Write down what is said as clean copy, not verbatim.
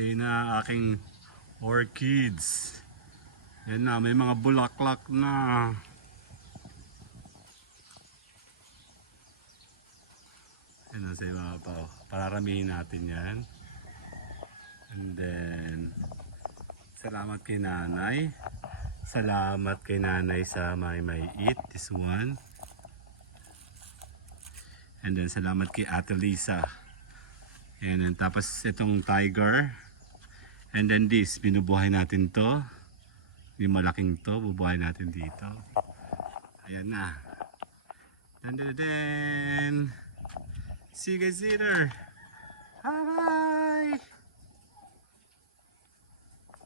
Ayun na aking orchids. Yan na, may mga bulaklak na. Yan na sa ibabaw. Pararamihin natin yan. And then, salamat kay nanay. Salamat kay nanay sa may eat. This one. And then, salamat kay Ate Lisa. And then, tapos itong tiger. And then this, binubuhay natin to. Yung malaking to, bubuhay natin dito. Ayan na. Dan. See you guys later. Bye-bye.